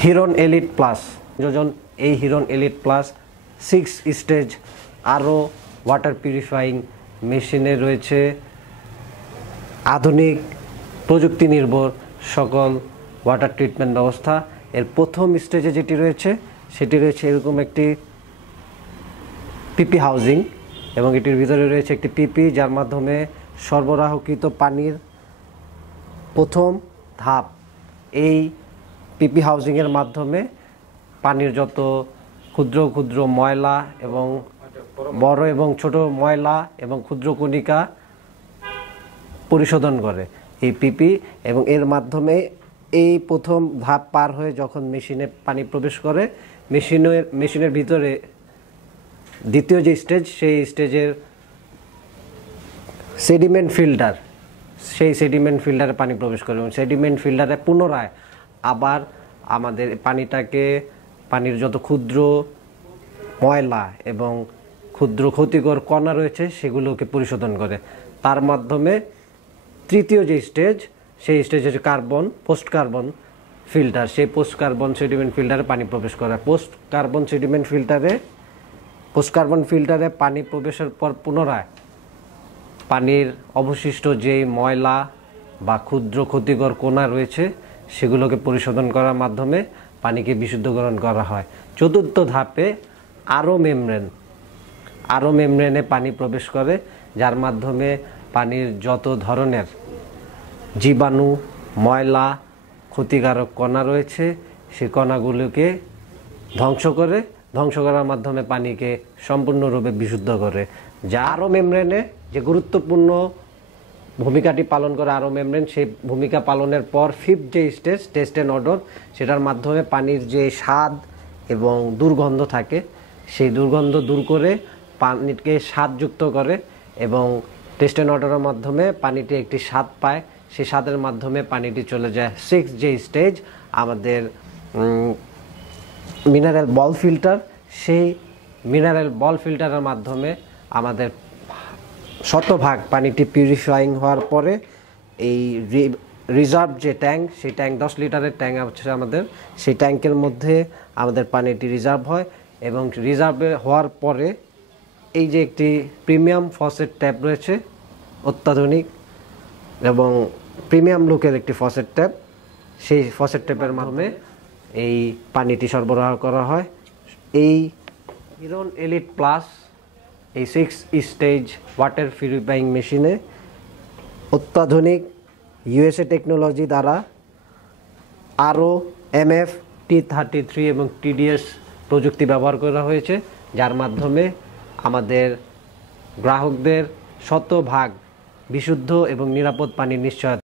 হিরন elite plus যোজন এই হিরন elite plus 6 stage আরও ওয়াটার পিউরিফাইং মেশিনে রয়েছে আধুনিক প্রযুক্তি নির্ভর সকল ওয়াটার ট্রিটমেন্ট ব্যবস্থা। এর প্রথম স্টেজে যেটি রয়েছে সেটি রয়েছে এরকম একটি পিপি হাউজিং এবং এটির ভিতরে রয়েছে একটি পিপি, যার মাধ্যমে সরবরাহকৃত পানির প্রথম ধাপ এই পিপি হাউজিংয়ের মাধ্যমে পানির যত ক্ষুদ্র ক্ষুদ্র ময়লা এবং বড় এবং ছোট ময়লা এবং ক্ষুদ্র কণিকা পরিশোধন করে এই পিপি, এবং এর মাধ্যমে এই প্রথম ধাপ পার হয়ে যখন মেশিনে পানি প্রবেশ করে মেশিনের ভিতরে দ্বিতীয় যে স্টেজ সেই স্টেজের সেডিমেন্ট ফিল্টার, সেই সেডিমেন্ট ফিল্টারে পানি প্রবেশ করে এবং সেডিমেন্ট ফিল্টারে পুনরায় আবার আমাদের পানির যত ক্ষুদ্র ময়লা এবং ক্ষুদ্র ক্ষতিকর কণা রয়েছে সেগুলোকে পরিশোধন করে। তার মাধ্যমে তৃতীয় যে স্টেজ সেই স্টেজের পোস্ট কার্বন ফিল্টার, সেই পোস্ট কার্বন সেডিমেন্ট ফিল্টারে পানি প্রবেশ করে। পোস্ট কার্বন ফিল্টারে পানি প্রবেশের পর পুনরায় পানির অবশিষ্ট যেই ময়লা বা ক্ষুদ্র ক্ষতিকর কণা রয়েছে সেগুলোকে পরিশোধন করার মাধ্যমে পানিকে বিশুদ্ধকরণ করা হয়। চতুর্থ ধাপে আরও মেমব্রেনে পানি প্রবেশ করে, যার মাধ্যমে পানির যত ধরনের জীবাণু, ময়লা, ক্ষতিকারক কণা রয়েছে সেই কণাগুলোকে ধ্বংস করার মাধ্যমে পানিকে সম্পূর্ণরূপে বিশুদ্ধ করে। যা আরও মেমব্রেনে যে গুরুত্বপূর্ণ ভূমিকাটি পালন করে আরও মেমব্রেন, সেই ভূমিকা পালনের পর ফিফথ যে স্টেজ টেস্ট অ্যান্ড অর্ডার, সেটার মাধ্যমে পানির যে স্বাদ এবং দুর্গন্ধ থাকে সেই দুর্গন্ধ দূর করে পানিকে স্বাদযুক্ত করে, এবং টেস্ট অ্যান্ড অর্ডারের মাধ্যমে পানিটি একটি স্বাদ পায়, সেই স্বাদের মাধ্যমে পানিটি চলে যায় সিক্স যে স্টেজ আমাদের মিনারেল বল ফিল্টার। সেই মিনারেল বল ফিল্টারের মাধ্যমে আমাদের শতভাগ পানিটি পিউরিফাইং হওয়ার পরে এই রিজার্ভ যে ট্যাঙ্ক, সেই ট্যাঙ্ক 10 লিটারের ট্যাঙ্ক হচ্ছে আমাদের, সেই ট্যাঙ্কের মধ্যে আমাদের পানিটি রিজার্ভ হয়, এবং রিজার্ভে হওয়ার পরে এই যে একটি প্রিমিয়াম ফসেট ট্যাপ রয়েছে, অত্যাধুনিক এবং প্রিমিয়াম লুকের একটি ফসেট ট্যাপ, সেই ফসেট ট্যাপের মাধ্যমে এই পানিটি সরবরাহ করা হয়। এই হিরন এলিট প্লাস এই 6 স্টেজ ওয়াটার পিউরিফাইং মেশিনে অত্যাধুনিক USA টেকনোলজি দ্বারা আরও MF T33 এবং TDS প্রযুক্তি ব্যবহার করা হয়েছে, যার মাধ্যমে আমাদের গ্রাহকদের শতভাগ বিশুদ্ধ এবং নিরাপদ পানির নিশ্চয়তা